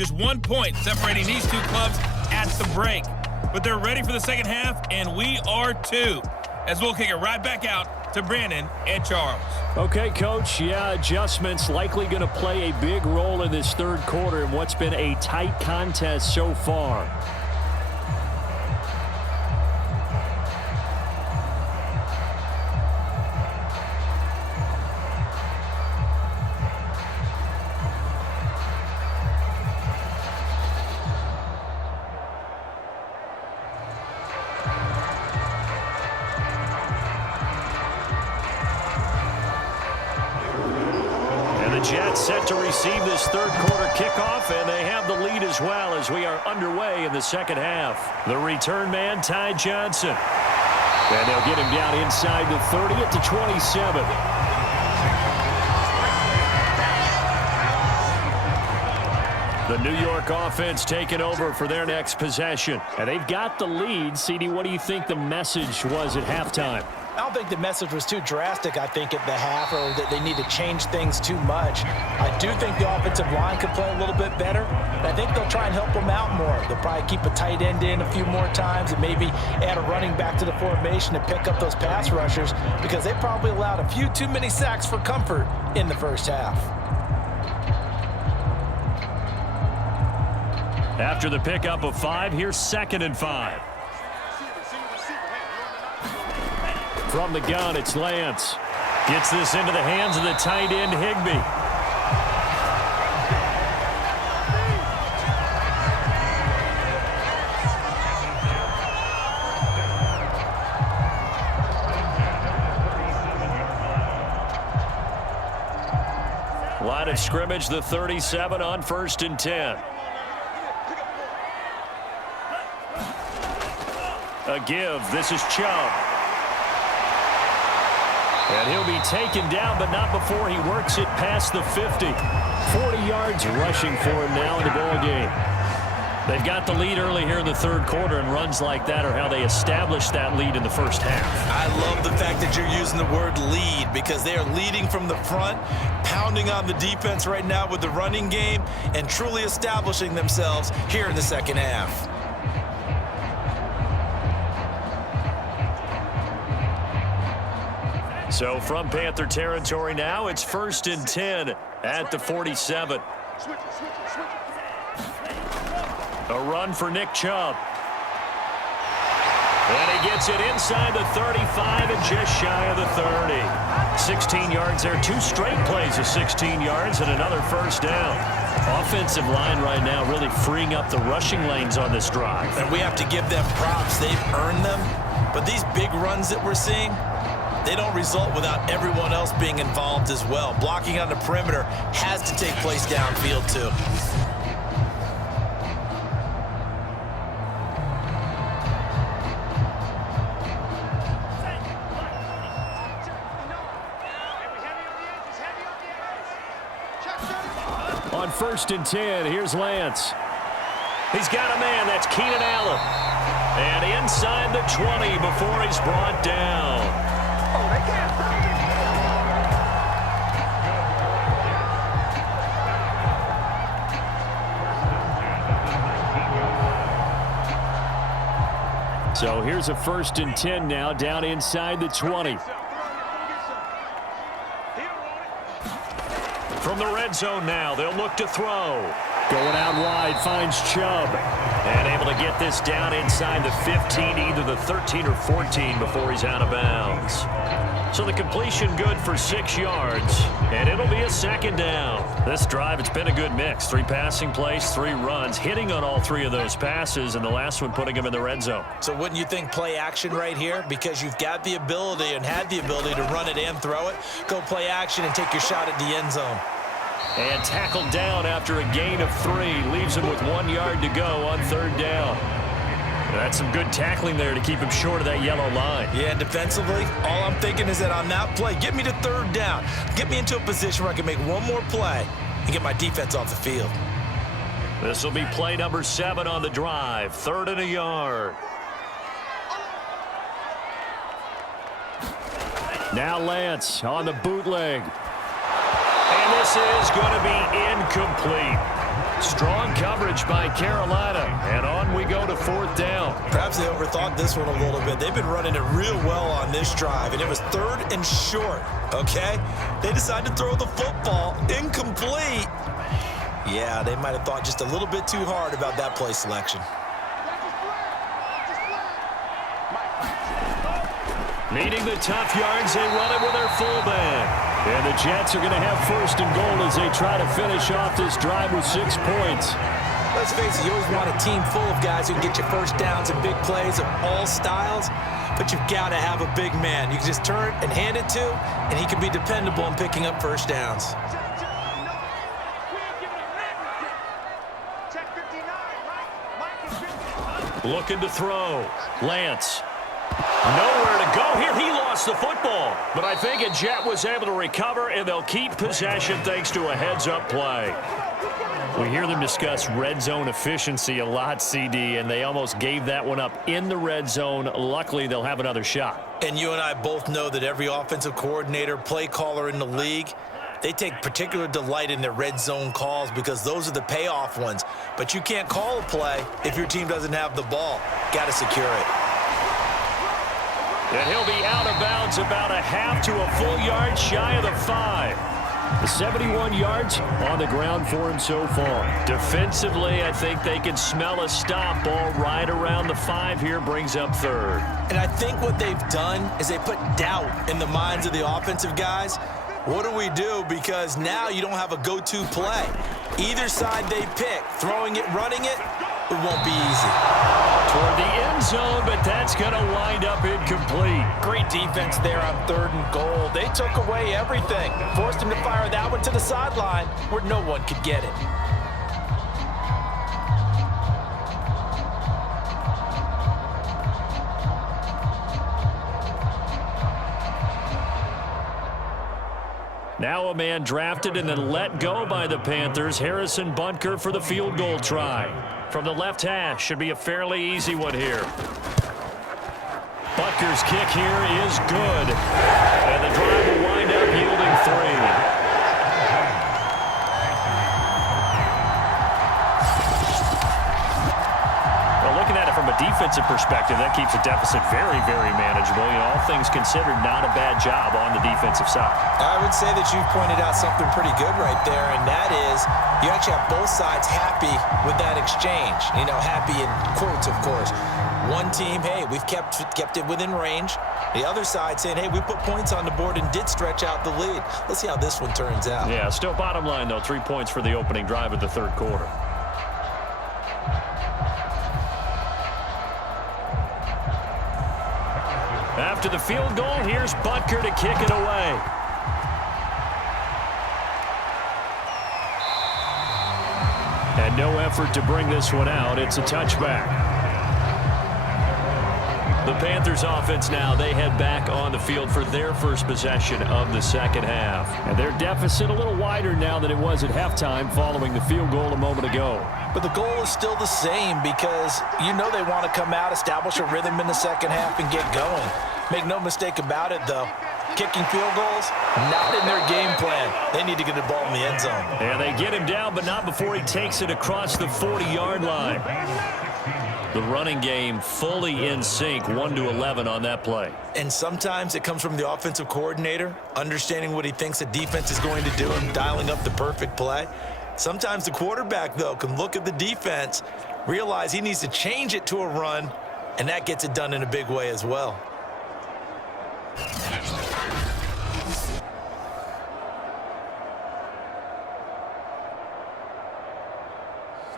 Just 1 point separating these two clubs at the break. But they're ready for the second half, and we are too. As we'll kick it right back out to Brandon and Charles. Okay, Coach. Yeah, adjustments likely going to play a big role in this third quarter in what's been a tight contest so far. Jets set to receive this third quarter kickoff, and they have the lead as well as we are underway in the second half. The return man, Ty Johnson. And they'll get him down inside the 30 at the 27. The New York offense taking over for their next possession. And they've got the lead. CD, what do you think the message was at halftime? I don't think the message was too drastic, I think, at the half, or that they need to change things too much. I do think the offensive line could play a little bit better. I think they'll try and help them out more. They'll probably keep a tight end in a few more times and maybe add a running back to the formation to pick up those pass rushers, because they probably allowed a few too many sacks for comfort in the first half. After the pickup of 5, here's 2nd and 5. From the gun, it's Lance. Gets this into the hands of the tight end, Higbee. Line of scrimmage, the 37 on 1st and 10. A give. This is Chubb. And he'll be taken down, but not before he works it past the 50. 40 yards rushing for him now in the ball game. They've got the lead early here in the third quarter, and runs like that are how they established that lead in the first half. I love the fact that you're using the word lead, because they are leading from the front, pounding on the defense right now with the running game, and truly establishing themselves here in the second half. So from Panther territory now, it's 1st and 10 at the 47. A run for Nick Chubb. And he gets it inside the 35 and just shy of the 30. 16 yards there. 2 straight plays of 16 yards and another first down. Offensive line right now really freeing up the rushing lanes on this drive. And we have to give them props. They've earned them. But these big runs that we're seeing, they don't result without everyone else being involved as well. Blocking on the perimeter has to take place downfield too. On 1st and 10, here's Lance. He's got a man. That's Keenan Allen. And inside the 20 before he's brought down. So here's a 1st and 10 now, down inside the 20. From the red zone now, they'll look to throw. Going out wide, finds Chubb. And able to get this down inside the 15, either the 13 or 14 before he's out of bounds. So the completion good for 6 yards, and it'll be a 2nd down. This drive, it's been a good mix. 3 passing plays, 3 runs, hitting on all 3 of those passes, and the last one putting him in the red zone. So wouldn't you think play action right here? Because you've got the ability and had the ability to run it and throw it. Go play action and take your shot at the end zone. And tackled down after a gain of 3. Leaves him with 1 yard to go on 3rd down. That's some good tackling there to keep him short of that yellow line. Yeah, and defensively, all I'm thinking is that on that play, get me to 3rd down. Get me into a position where I can make one more play and get my defense off the field. This will be play number 7 on the drive. 3rd and a yard. Now Lance on the bootleg. And this is going to be incomplete. Strong coverage by Carolina, and on we go to 4th down. Perhaps they overthought this one a little bit. They've been running it real well on this drive, and it was 3rd and short, okay? They decided to throw the football incomplete. Yeah, they might have thought just a little bit too hard about that play selection. Needing the tough yards, they run it with their fullback. And the Jets are going to have 1st and goal as they try to finish off this drive with 6 points. Let's face it, you always want a team full of guys who can get you first downs and big plays of all styles, but you've got to have a big man. You can just turn and hand it to, and he can be dependable in picking up first downs. Looking to throw. Lance. Nowhere to go here. He lost the football. But I think a Jet was able to recover, and they'll keep possession thanks to a heads-up play. We hear them discuss red zone efficiency a lot, CD, and they almost gave that one up in the red zone. Luckily, they'll have another shot. And you and I both know that every offensive coordinator, play caller in the league, they take particular delight in their red zone calls because those are the payoff ones. But you can't call a play if your team doesn't have the ball. Got to secure it. And he'll be out of bounds about a half to a full yard shy of the 5. The 71 yards on the ground for him so far. Defensively, I think they can smell a stop. Ball right around the 5 here, brings up 3rd. And I think what they've done is they put doubt in the minds of the offensive guys. What do we do? Because now you don't have a go-to play. Either side they pick, throwing it, running it, it won't be easy. Toward the end zone, but that's going to wind up incomplete. Great defense there on 3rd and goal. They took away everything. Forced him to fire that one to the sideline where no one could get it. Now a man drafted and then let go by the Panthers. Harrison Butker for the field goal try. From the left hash, should be a fairly easy one here. Butker's kick here is good. And the drive will wind up yielding 3. From a defensive perspective, that keeps the deficit very, very manageable. You know, all things considered, not a bad job on the defensive side. I would say that you've pointed out something pretty good right there, and that is you actually have both sides happy with that exchange. You know, happy in quotes, of course. One team, hey, we've kept it within range. The other side saying, hey, we put points on the board and did stretch out the lead. Let's see how this one turns out. Yeah, still bottom line, though, 3 points for the opening drive of the 3rd quarter. After the field goal, here's Butker to kick it away. And no effort to bring this one out. It's a touchback. The Panthers offense now, they head back on the field for their first possession of the 2nd half. And their deficit a little wider now than it was at halftime following the field goal a moment ago. But the goal is still the same because you know they want to come out, establish a rhythm in the 2nd half, and get going. Make no mistake about it, though. Kicking field goals, not in their game plan. They need to get the ball in the end zone. And they get him down, but not before he takes it across the 40-yard line. The running game fully in sync, 1-11 on that play. And sometimes it comes from the offensive coordinator, understanding what he thinks the defense is going to do and dialing up the perfect play. Sometimes the quarterback, though, can look at the defense, realize he needs to change it to a run, and that gets it done in a big way as well.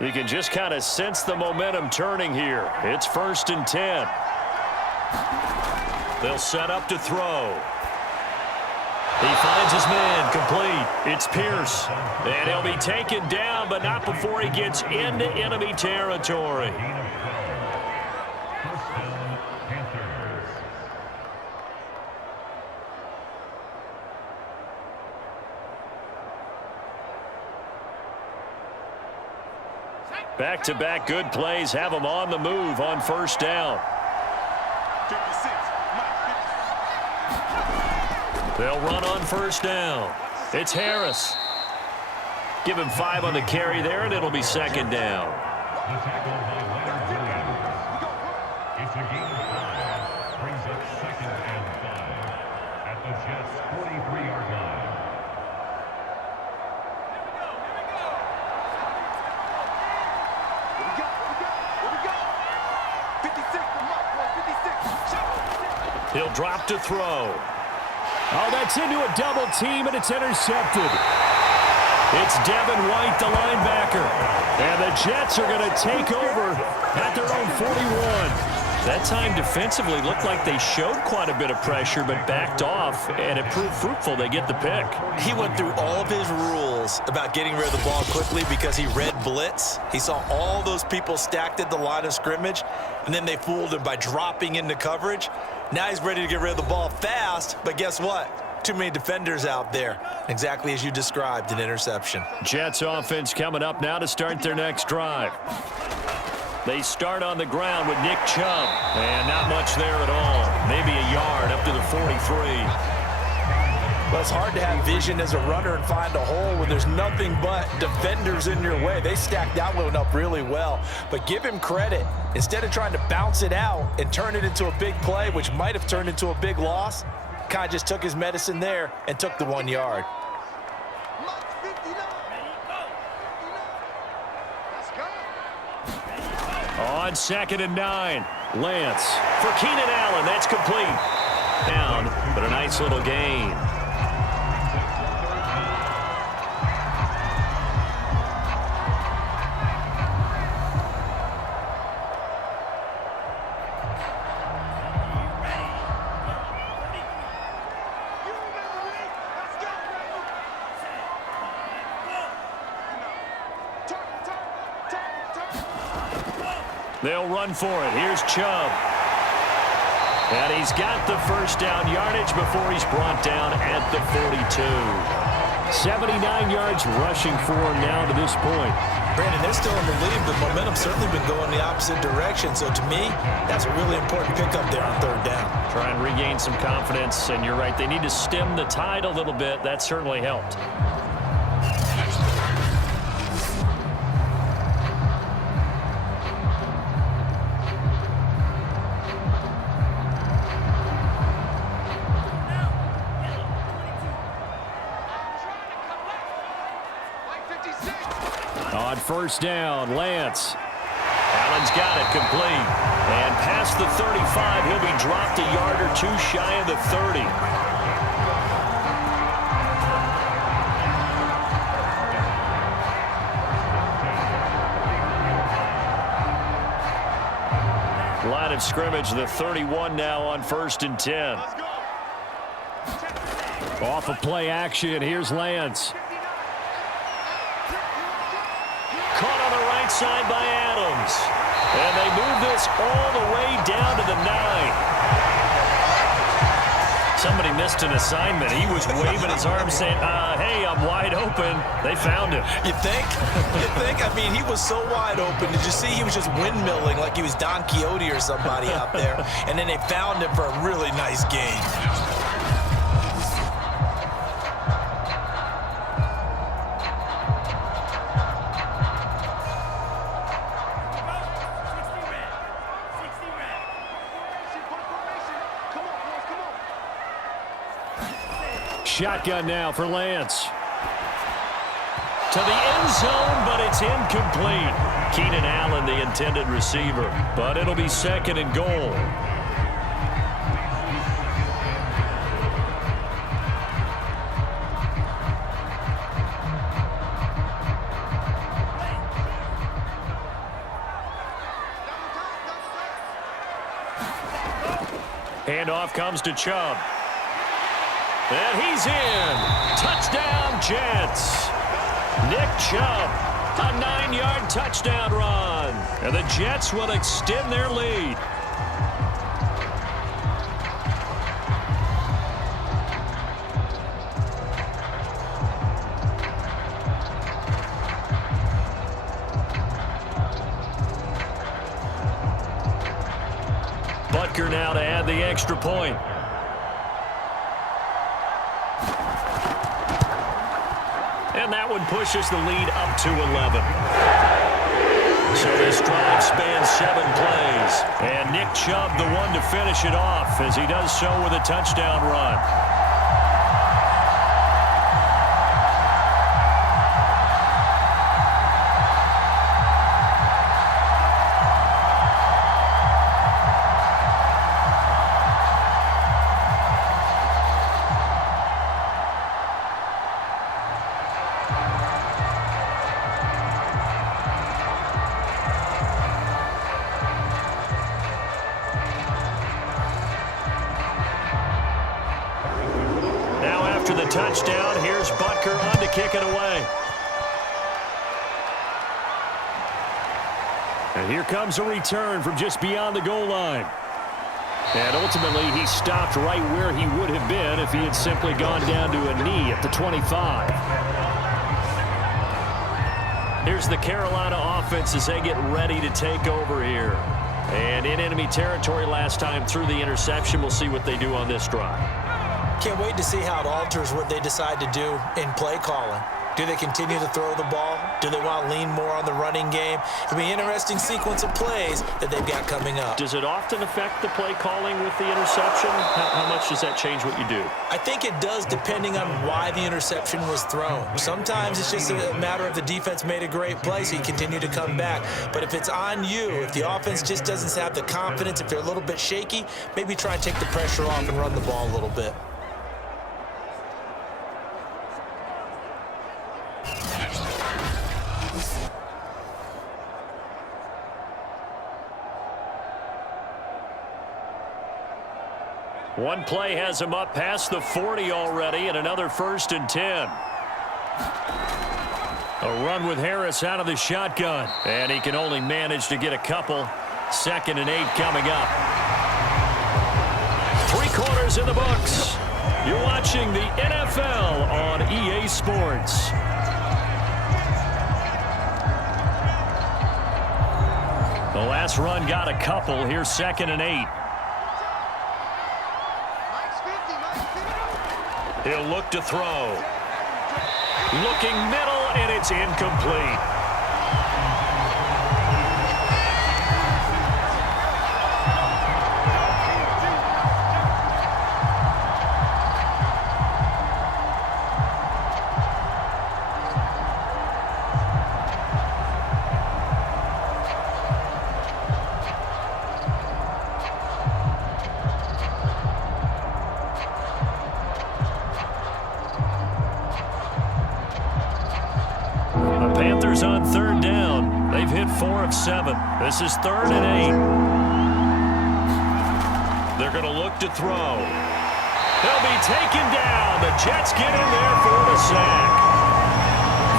You can just kind of sense the momentum turning here. It's 1st and 10. They'll set up to throw. He finds his man, complete. It's Pierce. And he'll be taken down, but not before he gets into enemy territory. Back-to-back good plays have them on the move on 1st down. They'll run on 1st down. It's Harris. Give him 5 on the carry there, and it'll be second down. The tackle by Leonard Williams. It's a gain of 5. Brings up 2nd and 5 at the Jets' 43-yard line. He'll drop to throw. Oh, that's into a double team, and it's intercepted. It's Devin White, the linebacker. And the Jets are going to take over at their own 41. That time defensively looked like they showed quite a bit of pressure but backed off, and it proved fruitful. They get the pick. He went through all of his rules about getting rid of the ball quickly because he read blitz. He saw all those people stacked at the line of scrimmage, and then they fooled him by dropping into coverage. Now he's ready to get rid of the ball fast, but guess what? Too many defenders out there. Exactly as you described, an interception. Jets offense coming up now to start their next drive. They start on the ground with Nick Chubb, and not much there at all. Maybe a yard up to the 43. Well, it's hard to have vision as a runner and find a hole when there's nothing but defenders in your way. They stacked that one up really well. But give him credit. Instead of trying to bounce it out and turn it into a big play, which might have turned into a big loss, kind of just took his medicine there and took the 1 yard. On 2nd and 9, Lance for Keenan Allen. That's complete. Down, but a nice little gain. They'll run for it. Here's Chubb. And he's got the first down yardage before he's brought down at the 42. 79 yards rushing for him now to this point. Brandon, they're still in the lead, but momentum's certainly been going the opposite direction. So to me, that's a really important pickup there on 3rd down. Try and regain some confidence, and you're right. They need to stem the tide a little bit. That certainly helped. On 1st down, Lance. Allen's got it complete. And past the 35, he'll be dropped a yard or 2 shy of the 30. Line of scrimmage, the 31 now on 1st and 10. Off of play action, here's Lance. Caught on the right side by Adams. And they move this all the way down to the 9. Somebody missed an assignment. He was waving his arms saying, hey, I'm wide open. They found him. You think? You think? I mean, he was so wide open. Did you see he was just windmilling like he was Don Quixote or somebody out there? And then they found him for a really nice game. Shotgun now for Lance. To the end zone, but it's incomplete. Keenan Allen, the intended receiver, but it'll be 2nd and goal. Handoff comes to Chubb. And he's in. Touchdown, Jets. Nick Chubb, a 9-yard touchdown run. And the Jets will extend their lead. Butker now to add the extra point. And And that one pushes the lead up to 11. So this drive spans 7 plays. And Nick Chubb, the one to finish it off, as he does so with a touchdown run. After the touchdown, here's Butker on to kick it away. And here comes a return from just beyond the goal line. And ultimately, he stopped right where he would have been if he had simply gone down to a knee at the 25. Here's the Carolina offense as they get ready to take over here. And in enemy territory last time through the interception. We'll see what they do on this drive. Can't wait to see how it alters what they decide to do in play calling. Do they continue to throw the ball? Do they want to lean more on the running game? It'll be an interesting sequence of plays that they've got coming up. Does it often affect the play calling with the interception? How much does that change what you do? I think it does, depending on why the interception was thrown. Sometimes it's just a matter of the defense made a great play, so you continue to come back. But if it's on you, if the offense just doesn't have the confidence, if they're a little bit shaky, maybe try and take the pressure off and run the ball a little bit. One play has him up past the 40 already, and another 1st and 10. A run with Harris out of the shotgun. And he can only manage to get a couple. 2nd and 8 coming up. 3 quarters in the books. You're watching the NFL on EA Sports. The last run got a couple. Here's 2nd and 8. He'll look to throw. Looking middle, and it's incomplete. Panthers on 3rd down. They've hit 4 of 7. This is 3rd and 8. They're going to look to throw. They'll be taken down. The Jets get in there for the sack.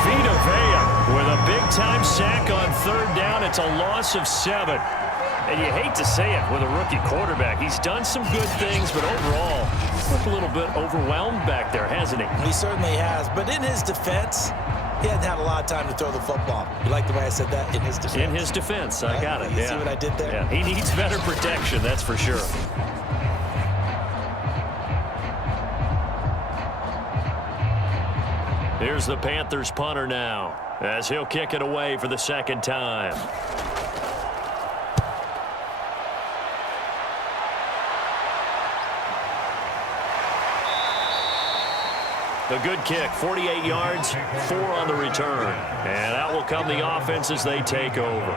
Vita Vea with a big-time sack on 3rd down. It's a loss of 7. And you hate to say it with a rookie quarterback. He's done some good things, but overall, looked a little bit overwhelmed back there, hasn't he? He certainly has. But in his defense, he hasn't had a lot of time to throw the football. You like the way I said that? In his defense. In his defense. I got it. You see what I did there? Yeah. He needs better protection, that's for sure. Here's the Panthers punter now, as he'll kick it away for the 2nd time. A good kick, 48 yards, 4 on the return. And out will come the offense as they take over.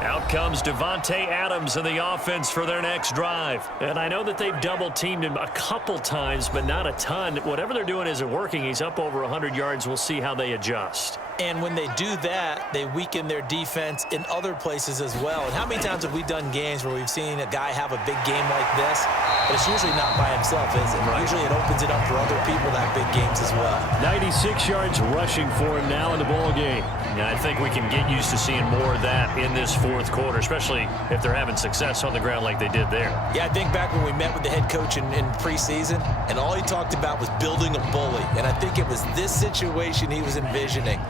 Out comes Devontae Adams in the offense for their next drive. And I know that they've double-teamed him a couple times, but not a ton. Whatever they're doing isn't working. He's up over 100 yards. We'll see how they adjust. And when they do that, they weaken their defense in other places as well. And how many times have we done games where we've seen a guy have a big game like this, but it's usually not by himself, is it? Right. Usually it opens it up for other people to have big games as well. 96 yards rushing for him now in the ball game. Yeah, I think we can get used to seeing more of that in this 4th quarter, especially if they're having success on the ground like they did there. Yeah, I think back when we met with the head coach in preseason, and all he talked about was building a bully. And I think it was this situation he was envisioning.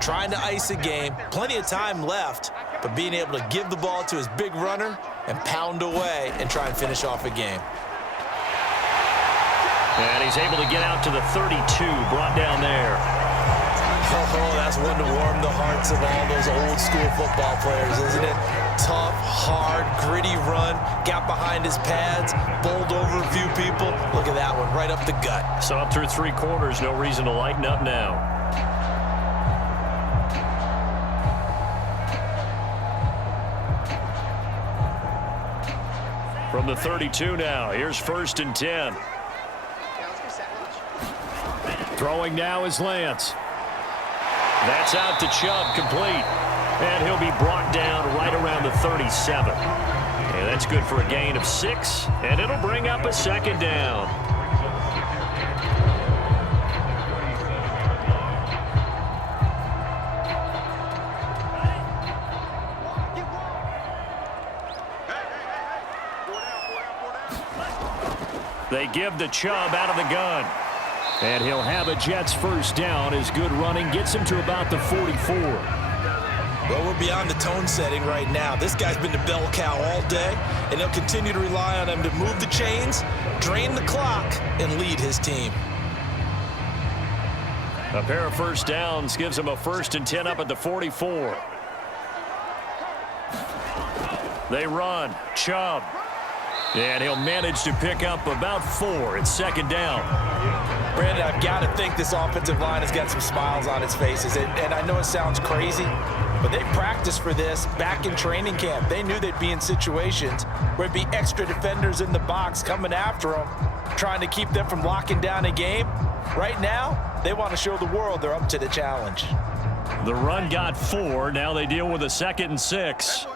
Trying to ice a game, plenty of time left, but being able to give the ball to his big runner and pound away and try and finish off a game. And he's able to get out to the 32, brought down there. Oh, that's one to warm the hearts of all those old school football players, isn't it? Tough, hard, gritty run, got behind his pads, bowled over a few people. Look at that one, right up the gut. So up through 3 quarters, no reason to lighten up now. From the 32 now, here's 1st and 10. Throwing now is Lance. That's out to Chubb, complete. And he'll be brought down right around the 37. And that's good for a gain of 6, and it'll bring up a 2nd down. They give the Chubb out of the gun. And he'll have a Jets 1st down as good running gets him to about the 44. Well, we're beyond the tone setting right now. This guy's been the bell cow all day, and he'll continue to rely on him to move the chains, drain the clock, and lead his team. A pair of 1st downs gives him a 1st and 10 up at the 44. They run. Chubb. And he'll manage to pick up about 4. It's 2nd down. Brandon, I've got to think this offensive line has got some smiles on its faces. And I know it sounds crazy, but they practiced for this back in training camp. They knew they'd be in situations where it'd be extra defenders in the box coming after them, trying to keep them from locking down a game. Right now, they want to show the world they're up to the challenge. The run got 4. Now they deal with a 2nd and 6.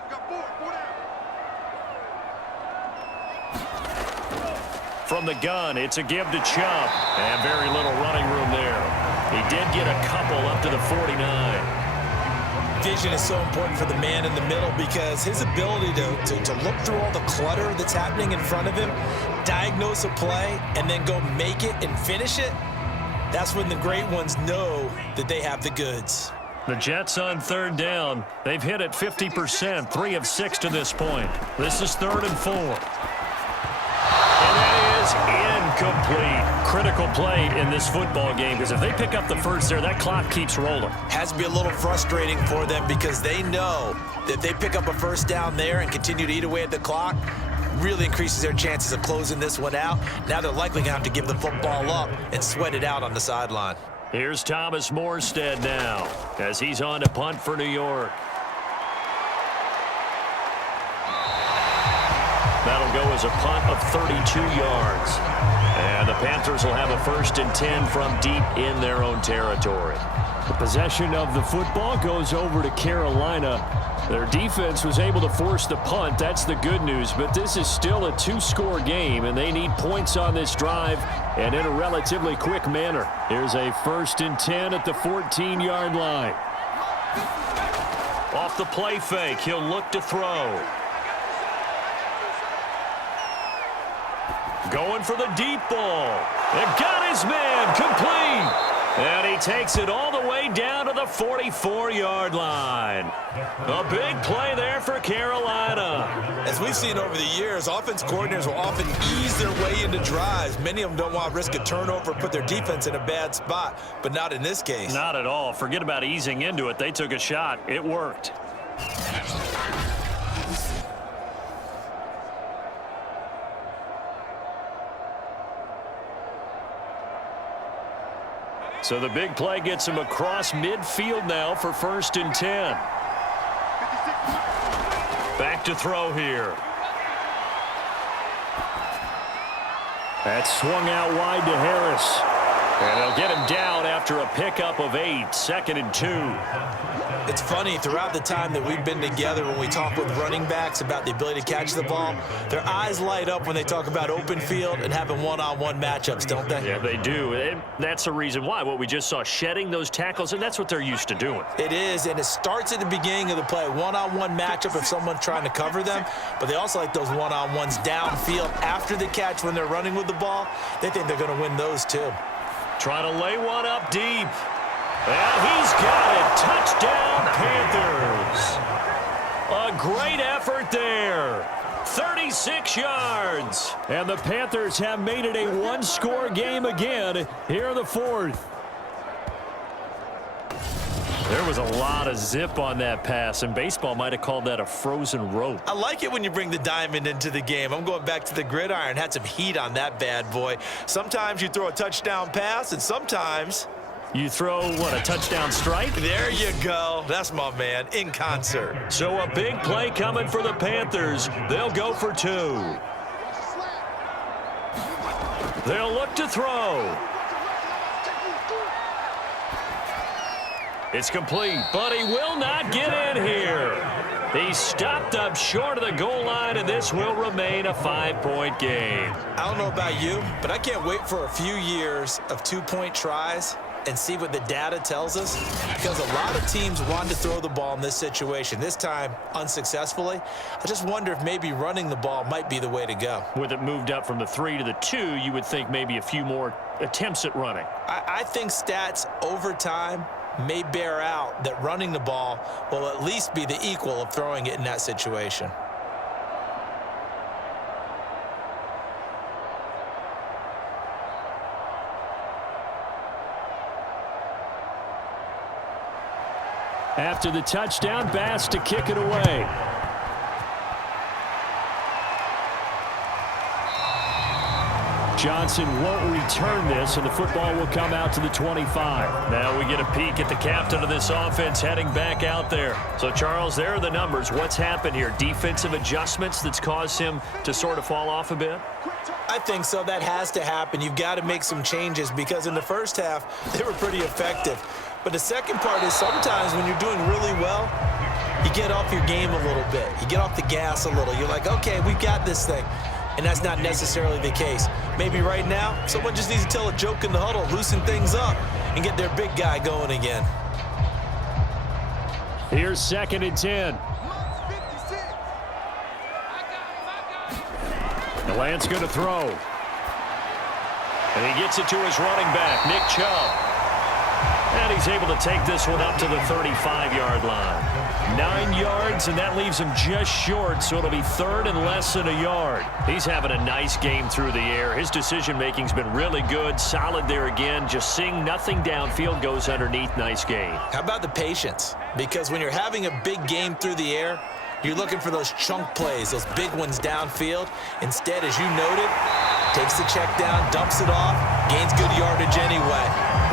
From the gun, it's a give to Chubb. And very little running room there. He did get a couple up to the 49. Vision is so important for the man in the middle because his ability to look through all the clutter that's happening in front of him, diagnose a play, and then go make it and finish it, that's when the great ones know that they have the goods. The Jets on 3rd down. They've hit it 50%, 3 of 6 to this point. This is 3rd and 4. And that is incomplete. Critical play in this football game because if they pick up the 1st there, that clock keeps rolling. Has to be a little frustrating for them because they know that if they pick up a 1st down there and continue to eat away at the clock, really increases their chances of closing this one out. Now they're likely going to have to give the football up and sweat it out on the sideline. Here's Thomas Morstead now as he's on to punt for New York. That'll go as a punt of 32 yards. And the Panthers will have a 1st and 10 from deep in their own territory. The possession of the football goes over to Carolina. Their defense was able to force the punt. That's the good news. But this is still a 2-score game, and they need points on this drive and in a relatively quick manner. Here's a 1st and 10 at the 14-yard line. Off the play fake, he'll look to throw. Going for the deep ball. And got his man complete. And he takes it all the way down to the 44-yard line. A big play there for Carolina. As we've seen over the years, offense coordinators will often ease their way into drives. Many of them don't want to risk a turnover, put their defense in a bad spot, but not in this case. Not at all. Forget about easing into it. They took a shot. It worked. So the big play gets him across midfield now for 1st and 10. Back to throw here. That's swung out wide to Harris. And they'll get him down after a pickup of 8, 2nd and 2. It's funny, throughout the time that we've been together, when we talk with running backs about the ability to catch the ball, their eyes light up when they talk about open field and having one-on-one matchups, don't they? Yeah, they do. And that's the reason why. What we just saw, shedding those tackles, and that's what they're used to doing. It is, and it starts at the beginning of the play. One-on-one matchup if someone's trying to cover them, but they also like those one-on-ones downfield after the catch when they're running with the ball. They think they're going to win those too. Trying to lay one up deep. And he's got it. Touchdown, Panthers. A great effort there. 36 yards. And the Panthers have made it a 1-score game again here in the 4th. There was a lot of zip on that pass, and baseball might have called that a frozen rope. I like it when you bring the diamond into the game. I'm going back to the gridiron. Had some heat on that bad boy. Sometimes you throw a touchdown pass, and sometimes you throw, what, a touchdown strike? There you go. That's my man, in concert. So a big play coming for the Panthers. They'll go for 2. They'll look to throw. It's complete, but he will not get in here. He's stopped up short of the goal line, and this will remain a 5-point game. I don't know about you, but I can't wait for a few years of 2-point tries and see what the data tells us, because a lot of teams want to throw the ball in this situation, this time unsuccessfully. I just wonder if maybe running the ball might be the way to go. With it moved up from the 3 to the 2, you would think maybe a few more attempts at running. I think stats over time may bear out that running the ball will at least be the equal of throwing it in that situation. After the touchdown, Bass to kick it away. Johnson won't return this, and the football will come out to the 25. Now we get a peek at the captain of this offense heading back out there. So, Charles, there are the numbers. What's happened here? Defensive adjustments that's caused him to sort of fall off a bit? I think so. That has to happen. You've got to make some changes, because in the first half, they were pretty effective. But the second part is sometimes when you're doing really well, you get off your game a little bit. You get off the gas a little. You're like, okay, we've got this thing. And that's not necessarily the case. Maybe right now, someone just needs to tell a joke in the huddle, loosen things up, and get their big guy going again. Here's 2nd and 10. The Lance going to throw. And he gets it to his running back, Nick Chubb. And he's able to take this one up to the 35-yard line. 9 yards, and that leaves him just short, so it'll be 3rd and less than a yard. He's having a nice game through the air. His decision-making's been really good, solid there again. Just seeing nothing downfield, goes underneath. Nice game. How about the patience? Because when you're having a big game through the air, you're looking for those chunk plays, those big ones downfield. Instead, as you noted, takes the check down, dumps it off, gains good yardage anyway.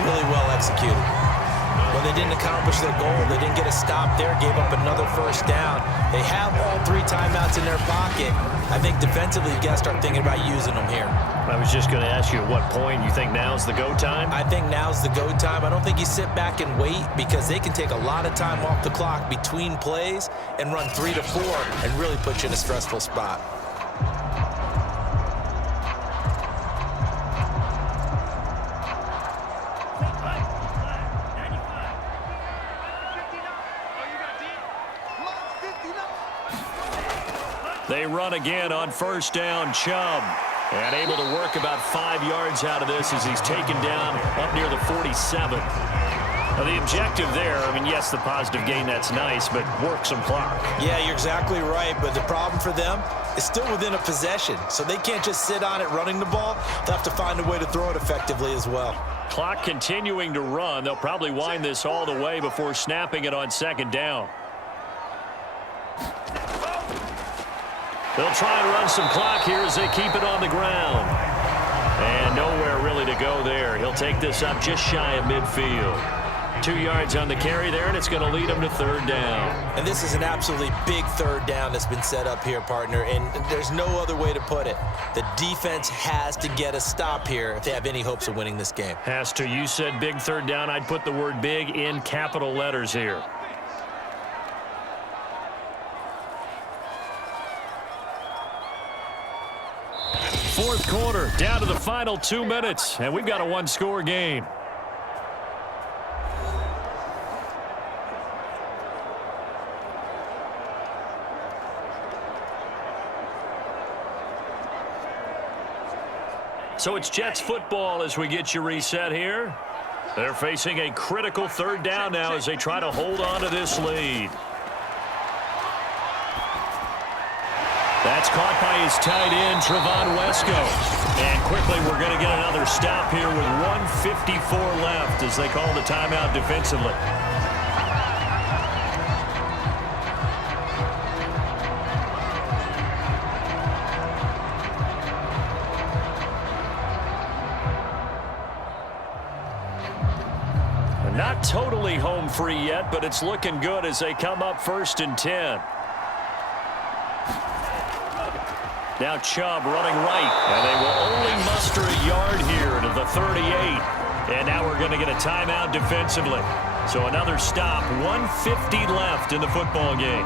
Really well executed. When they didn't accomplish their goal, they didn't get a stop there, gave up another first down. They have all 3 timeouts in their pocket. I think defensively, you've got to start thinking about using them here. I was just going to ask you at what point you think now's the go time? I think now's the go time. I don't think you sit back and wait, because they can take a lot of time off the clock between plays and run 3 to 4 and really put you in a stressful spot. They run again on first down. Chubb, and able to work about 5 yards out of this as he's taken down up near the 47. Now the objective there, I mean, yes, the positive gain, that's nice, but work some clock. Yeah, you're exactly right, but the problem for them is still within a possession, so they can't just sit on it running the ball. They'll have to find a way to throw it effectively as well. Clock continuing to run. They'll probably wind this all the way before snapping it on 2nd down. They'll try and run some clock here as they keep it on the ground. And nowhere really to go there. He'll take this up just shy of midfield. 2 yards on the carry there, and it's going to lead him to 3rd down. And this is an absolutely big 3rd down that's been set up here, partner, and there's no other way to put it. The defense has to get a stop here if they have any hopes of winning this game. Has to. You said big 3rd down. I'd put the word big in capital letters here. Fourth quarter, down to the final 2 minutes, and we've got a 1-score game. So it's Jets football as we get you reset here. They're facing a critical 3rd down now as they try to hold on to this lead. That's caught by his tight end, Trevon Wesco. And quickly, we're going to get another stop here with 1:54 left as they call the timeout defensively. totally home free yet, but it's looking good as they come up 1st and 10. Now Chubb running right, and they will only muster a yard here to the 38. And now we're going to get a timeout defensively. So another stop, 1:50 left in the football game.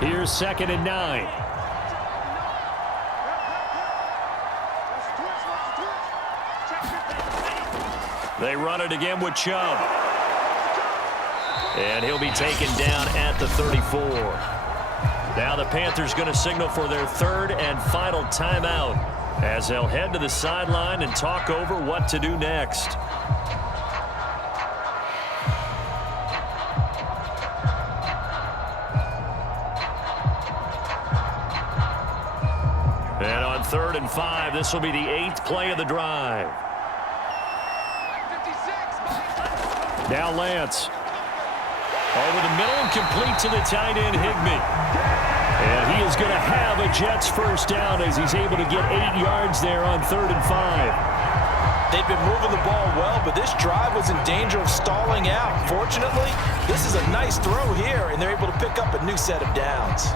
Here's 2nd and 9. They run it again with Chubb. And he'll be taken down at the 34. Now the Panthers going to signal for their 3rd and final timeout as they'll head to the sideline and talk over what to do next. And on 3rd and 5, this will be the 8th play of the drive. Now Lance. Over the middle and complete to the tight end, Higbee. And he is going to have a Jets first down as he's able to get 8 yards there on 3rd and 5. They've been moving the ball well, but this drive was in danger of stalling out. Fortunately, this is a nice throw here, and they're able to pick up a new set of downs.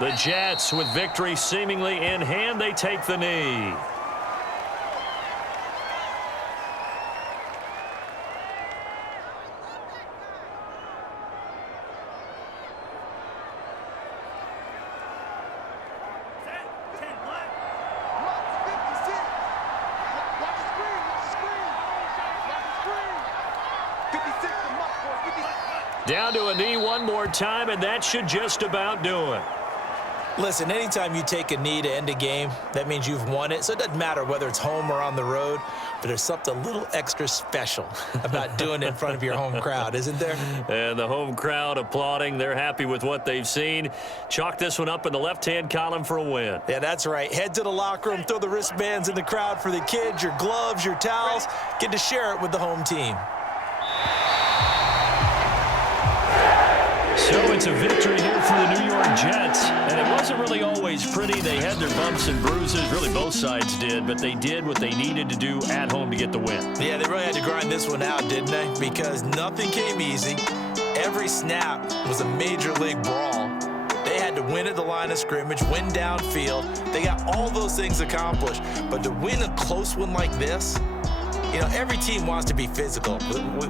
The Jets, with victory seemingly in hand, they take the knee. Down to a knee one more time, and that should just about do it. Listen, anytime you take a knee to end a game, that means you've won it. So it doesn't matter whether it's home or on the road, but there's something a little extra special about doing it in front of your home crowd, isn't there? And the home crowd applauding. They're happy with what they've seen. Chalk this one up in the left-hand column for a win. Yeah, that's right. Head to the locker room, throw the wristbands in the crowd for the kids, your gloves, your towels. Get to share it with the home team. So it's a victory here for the New York Jets, and it wasn't really always pretty. They had their bumps and bruises, really both sides did, but they did what they needed to do at home to get the win. Yeah, they really had to grind this one out, didn't they? Because nothing came easy. Every snap was a major league brawl. They had to win at the line of scrimmage, win downfield. They got all those things accomplished, but to win a close one like this, you know, every team wants to be physical.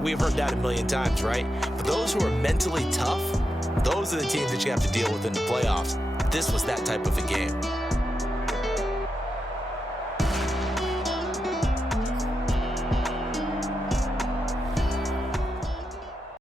We've heard that a million times, right? But those who are mentally tough, those are the teams that you have to deal with in the playoffs. This was that type of a game.